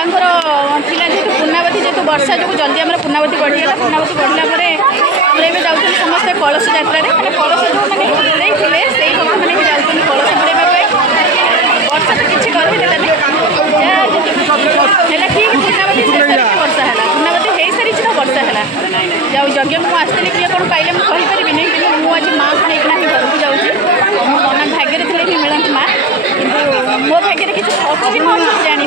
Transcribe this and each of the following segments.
बाबांकर थिला जेतु पूर्णावती जेतु वर्षा जो जल्दी आम पूर्णावती बढ़ीगला पूर्णावती बढ़ला जाऊँ समस्ते कलश यात्रा मैंने कलश जो मैंने बुड़े थे से भक्त मैंने जाऊँ कलश बुड़ाइबा वर्षा तो किसी करदेलानी ठीक पूर्णावती वर्षा है पूर्णावती हो सारी तो वर्षा है जाऊ यज्ञ मुझे आसती किए कौन पाइले मुझे कहीपरि कि मुझे माँ को लेकिन घर को जाऊँगी मो मन भाग्य थे कि मिलती माँ कि मो भाग्य किसी अच्छी कौन जानी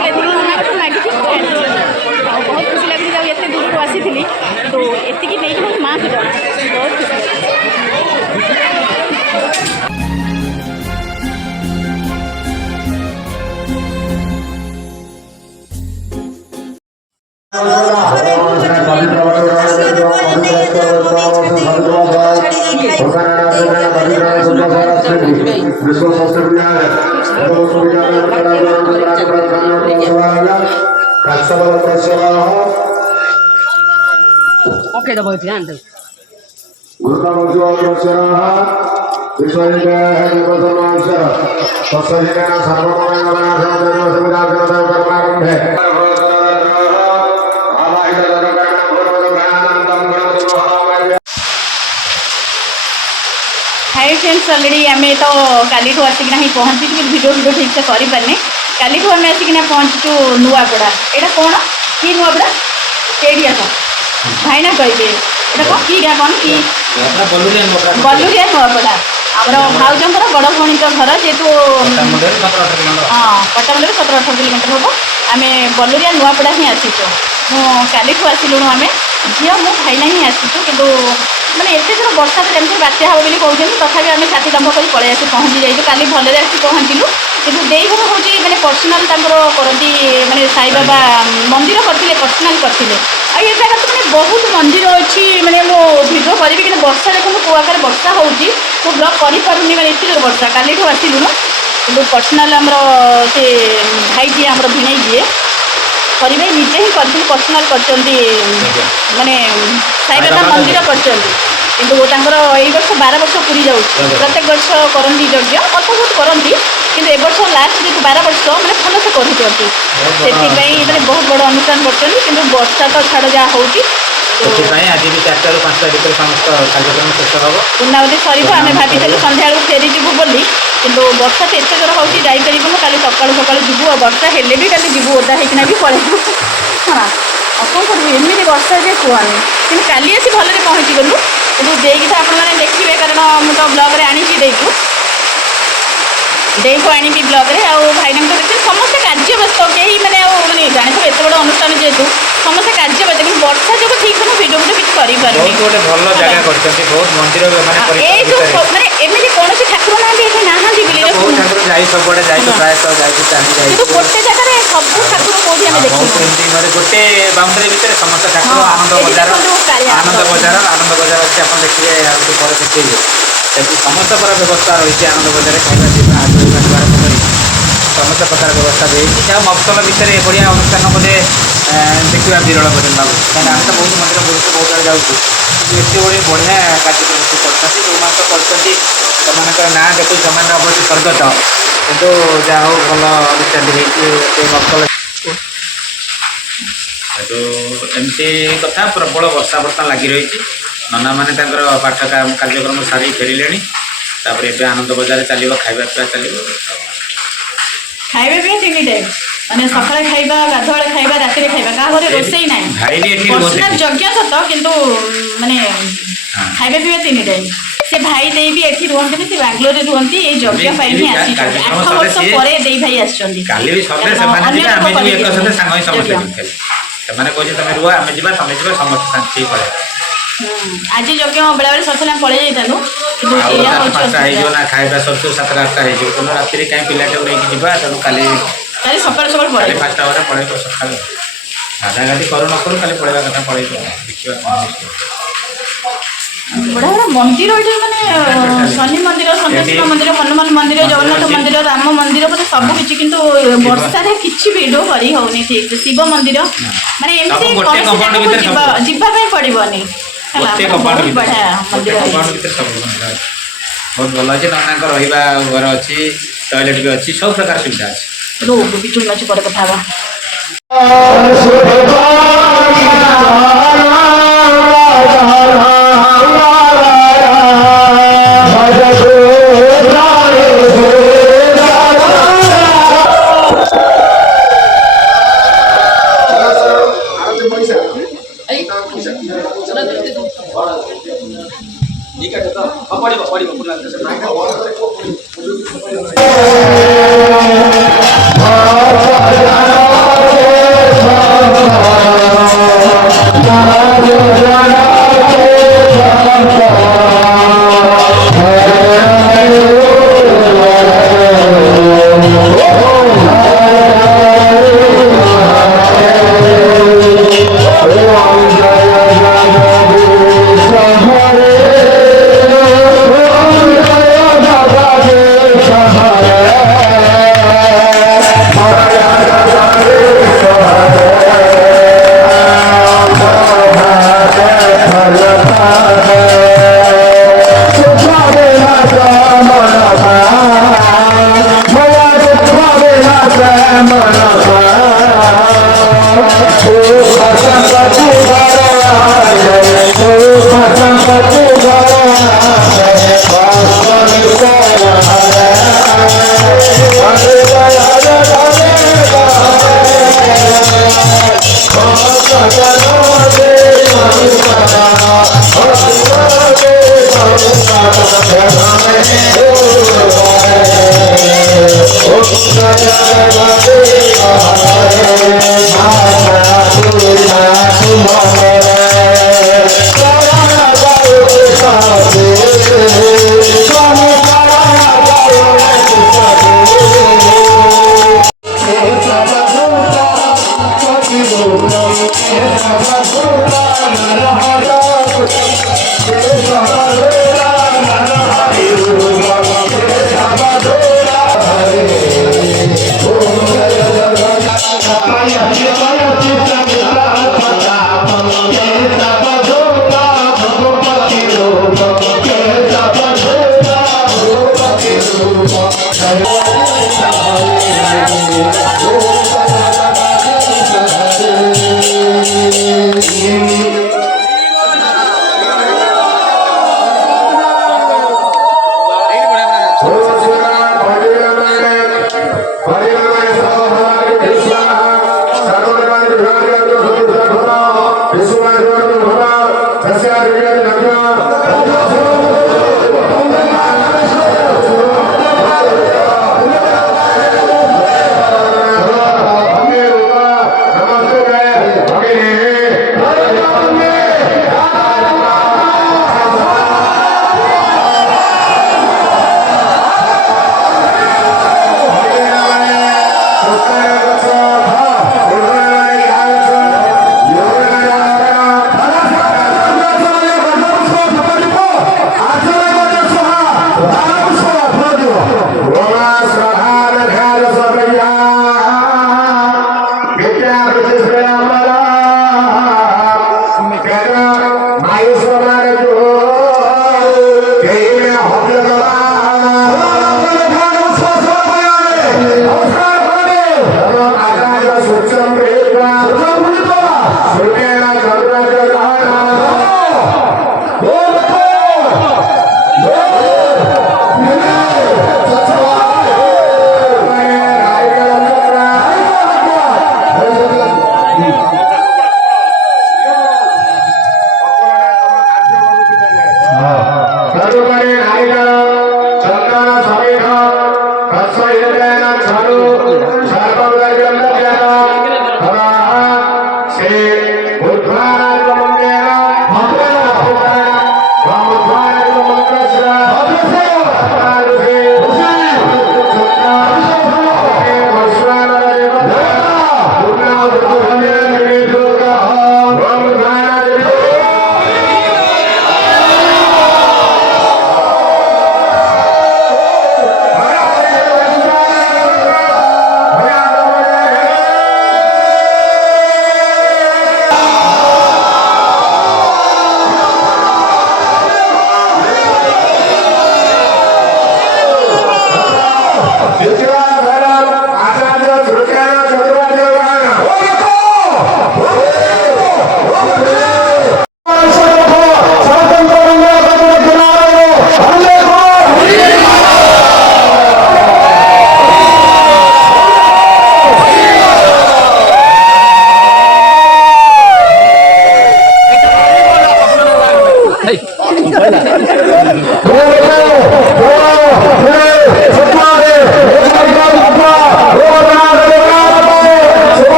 कि मागिची बहुत खुशी लगे जाऊ एत दूर को आसी तो एति नहीं माँ को जाऊँ बहुत खुशी Okay, the boy behind them. Hi friends already आम तो काली आसिकना ही पहुँची वीडियो वीडियो ठीक से करें काली आम आसिकना पहुँचु नुआपड़ा यहाँ कौन कि नुआपड़ा केड़ी आस भाईना कहे ये कौन कि गाँ कौन कि बलुरिया नुआपड़ा आमर भाउजर बड़ भौणी घर जेहेतु हाँ पट्टामुंडे 17-18 किलोमीटर हम आम बलुरिया नुआपड़ा ही आसीचु काली आसिलुणु आम झील मो भाईना ही आसीचु कि मैंने एत जोर वर्षा तो जमी बात्या हम बोली कहते तथापि आम छाती दम्भ कर पलि आसी पहुँची जाइए काली भलरे आसी पहुँचलु कि देई घर हूँ मैंने पर्सनाल करती मैंने साई बाबा मंदिर करते पर्सनाल करते आ ये जगह तो मैंने बहुत मंदिर अच्छी मैंने मो भिडियो करी कि वर्षा देखो कौ आकार वर्षा हो ब्लग कर मैंने एत जोर वर्षा काली आसिलुन कि पर्सनाल आमर से भाई जी आम भिणई जी करेंगे निजे ही करती पर्सनाल कर माने साई बाबा मंदिर कर किंतु वर्ष 12 वर्ष पूरी जाऊँ प्रत्येक वर्ष करती यज्ञ अल्प बहुत करती कि ए वर्ष लास्ट जो 12 वर्ष मैंने भल से कर मैंने बहुत बड़ अनुष्ठान कर वर्षा तो छाड़ जहाँ हो आज भी 4 ରୁ 5ଟା ଭିତରେ ସମସ୍ତ କାର୍ଯ୍ୟକ୍ରମ ଶେଷ ହେବ ପୂର୍ଣ୍ଣାବତୀ ସରିବ ଆମେ ଭାବିଥିଲୁ ସନ୍ଧ୍ୟାବେଳକୁ ଫେରିଯିବୁ ବୋଲି କିନ୍ତୁ ବର୍ଷା ତ ଏତେ ଜୋର ହେଉଛି ଯାଇପାରିବୁନି କାଲି ସକାଳୁ ସକାଳୁ ଯିବୁ ଆଉ ବର୍ଷା ହେଲେ ବି କାଲି ଯିବୁ ଓଦା ହେଇକିନା ବି ପଳେଇବୁ ହଁ ଆଉ କ'ଣ କରିବୁ ଏମିତି ବର୍ଷା ଯେ କୁହନି କିନ୍ତୁ କାଲି ଆସି ଭଲରେ ପହଞ୍ଚିଗଲୁ କିନ୍ତୁ ଦେଇକି ତ ଆପଣମାନେ ଦେଖିବେ କାରଣ ମୁଁ ତ ବ୍ଲଗ୍ରେ ଆଣିଛି ଦେଇକୁ आनी ब्लग्रे भाईना तो देखिए समस्त कार्य व्यस्त कहीं मैंने जानी एत बड़ अनुष्ठान जेहतु समस्त कार्य व्यस्त कि वर्षा जो ठीक से भिडियो भिडियो किसी करें मानते एमती कौन ठाकुर ना गोटे जगह सब ठाकुर कौटी आम गोटे बाउंड्री भितर समस्त ठाकुर आनंद बजार अच्छे आप देखिए समस्त प्रकार व्यवस्था रही आनंद बजार खाଇବା समस्त प्रकार व्यवस्था रही जहाँ मफसल भितर बढ़िया अनुष्ठान बोधे देखा विरल बोधे बाबू कहीं आम तो बहुत मंदिर बुलते बहुत आड़े जाऊँ एत बड़े बढ़िया कार्यक्रम करते जो मान तो ना देखो से अवश्य स्वर्गत कितु जहाँ हो भल अनुष्ठान मफसल तो एमती कथा प्रबल वर्षा बर्षा लगी रही नना मैंने पाठ कार्यक्रम सारी फेरिले तापर आनंद बजार चलो खाଇବା पिया चलो खाଇବା पिया 3 टाइम माने सकाळे खाଇବା गाधवाळे खाଇବା रात्री खाଇବା का घरे रोसई नाही पर्सनल यज्ञ सत किंतु माने खाଇବା पिया 3 टाइम से भाई देई भी एठी रुहंती से बेंगलोर रे रुहंती ए यज्ञ पाई ही आसी 8 वर्ष परे देई भाई आछंदी काली भी सबे से माने जे आमे भी एक साथे संग ही समस्त खेल से माने कहजे तमे रुआ आमे जिबा तमे जिबा समस्त शांति पड़े आज यज्ञ बेला बेला ससला पळे जाइतानु किंतु या हो ना खाଇବା सब 7-8ଟା हे जो कोनो रात्रि काई पिलाटे उड़े की जिबा तनु काली सकाळ सकाळ पळे 5टा बजे पळे तो सकाळ गाधा गाधी करू न करू काली पळेबा कथा पळे देखिबा बड़ा बड़ा मंदिर ये माने शनि मंदिर संतोषी मंदिर हनुमान मंदिर जगन्नाथ मंदिर राम मंदिर मतलब सब किछि किंतु वर्षा रे किछि वीडियो करी होनी ठीक शिव मंदिर माने एमती कौन जिबा पे पड़िबनी गोटे कंपाउंड भीतर सब बहुत भल अच्छे नाना रहा घर अच्छी टॉयलेट भी अच्छी सब प्रकार सुविधा अच्छी बिचुल माची पर कथा Thank you.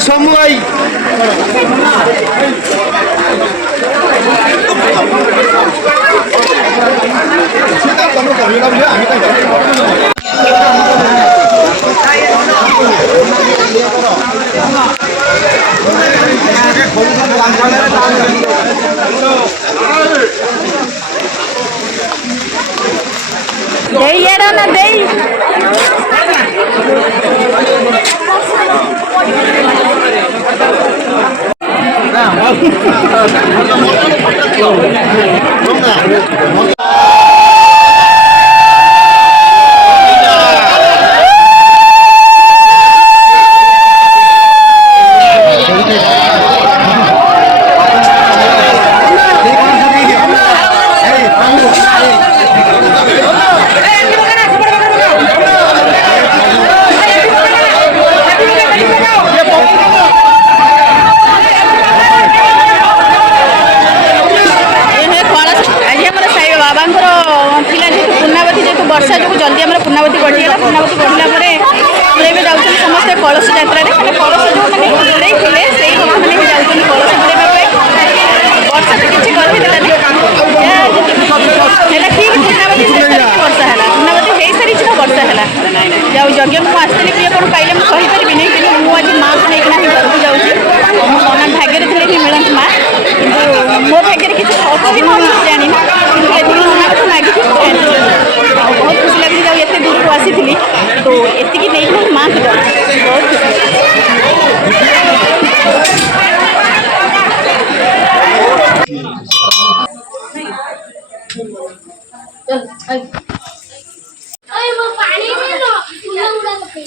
समू आई देईड़ा ना देई वर्षा जो जल्दी आम पूर्णावती बढ़ीगला पूर्णावती बढ़ला भी जाऊँ समस्ते कलश यात्रा मैंने कलश जो मैंने जोड़े थे से लोक मैंने भी जाऊँ कलश बुड़ाई वर्षा तो किसी करदेला ठीक पूर्णावती वर्षा है पूर्णावती हो सारी ना वर्षा है जाऊ यज्ञ मुझे आसती किए कौन पाइले मुझे कहीपरि नहीं कि मुझे माँ को लेकिन घर को जाऊँगी मो मना भाग्य थे कि मिलती माँ कि मो भाग्य किसी अच्छी ना जानी कि मना कथा मागी बहुत खुशी लगी जाऊ एत दूर को आसी तो एति नहीं माँ को जाऊँ बहुत खुशी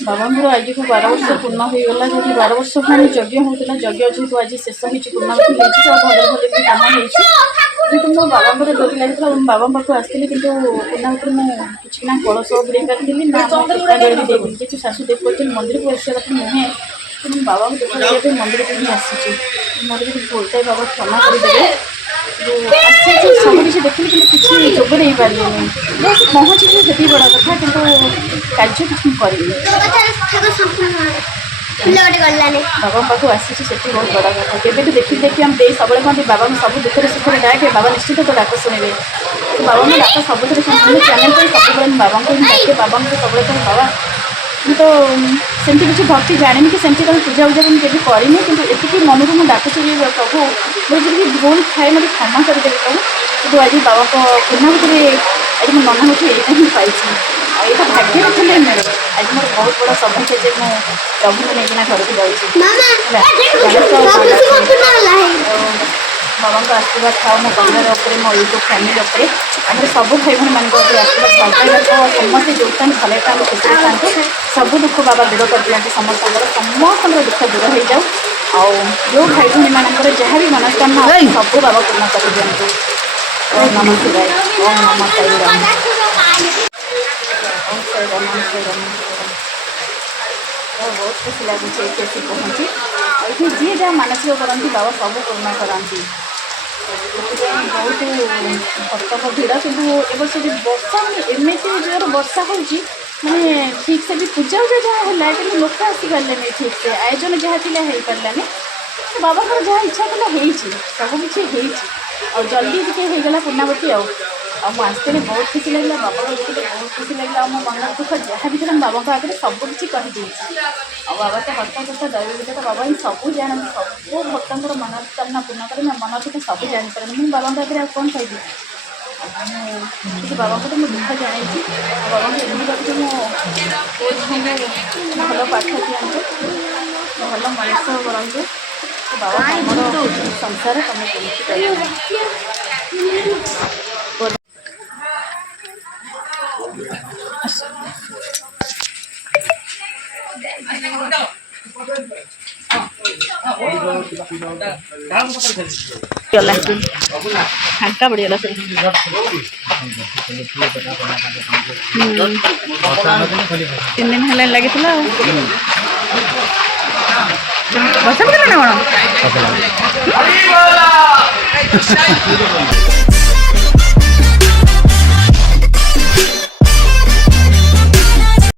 बाबा आज को 12 वर्ष पूर्ण होगा जो 12 वर्ष पुणी यज्ञ होता यज्ञ जेहतु आज शेष हो पूर्णावती भले भले कम हो मो बाबा डोरी लगी बाबा पाक आसती कि पूर्णावती मुझे ना कलश बुड़े पारी ना जेहतु शाशु देव कर मंदिर को आसा कथा नुहे तो बाबा को देखा मंदिर को ही आसी मोर भी भूल थे बाबा क्षमा करदे सब किसी देखिए कि किसी जोग नहीं पारे बस पहुँची से बड़ा कथा कि कार्य किसी करें बाबा पाक आसी बहुत बड़ा कथा केवे भी देखी देखिए हम दे सब कहते बाबा सब दुखे सुखे डाके बाबा निश्चित तो डाक शुणे बाबा मैं डाक सब शुणी चैनल पर सब बाबा को डाके बाबा को सब बाबा मैं तो सेमती किसी भक्ति जानी कि सेमती कहीं पूजा उजा मुझे कभी करनी कि ये मन को मुझे डाकुची प्रभु मुझे जी भूल थाए मतलब क्षमा करदे प्रभु कि आज बाबा को पूर्णावती आज मो मन होती यहाँ ही पाई यहाँ भाग्य थे मिले आज मोर बहुत बड़ा सौभाग्य जे मो प्रभु को लेकिन घर को जाऊँ बाबा को आशीर्वाद खाओ मो परिवार मो यूट्यूब फैमिली आम सब भाई भूँ मान आशीर्वाद भल समस्ते जो भले था खुशी था सब दुख बाबा दूर कर दिखाते समस्त दुख दूर हो जाऊ जो भाई भूँ मानक जहाँ भी मनस्कामना सब बाबा पूर्ण कर दिखाँ ओम नमः शिवाय ओम नमः साई राम ओम साई राम बहुत खुशी लगुच ये पहुँची ये जी जहाँ मानसिक करती बाबा सब पूर्ण कराती बहुत भक्त भिड़ कि वर्ष जो वर्षा मैंने एमती जोर वर्षा हो मैंने ठीक से भी पूजा उजा जहाँ है कि लोक आसीपारे ठीक से आयोजन जहाँ थी हो पारानी बाबा को जहाँ इच्छा कला सब किसी और जल्दी टी होगला पूर्णावती आसते बहुत खुशी लगे बाबा को देखते बहुत खुशी लगे मो मन दुख जहाँ भी था बाबा आगे सब किसी कहीदे बाबा तो हर्ता करता दैव विद्या बाबा ही सब जानते सब भक्तर मनोकामना पूर्ण कर मन दुख सब जापर मुझे बाबा आगे कौन कह बाबा को तो मुझे दुख जानी बाबा को एमती करके मो भल पाठ दिखाते भल मनुष्य करते बाबा संसार तुम फांका पड़गला 3 दिन है लगी बस ना कौन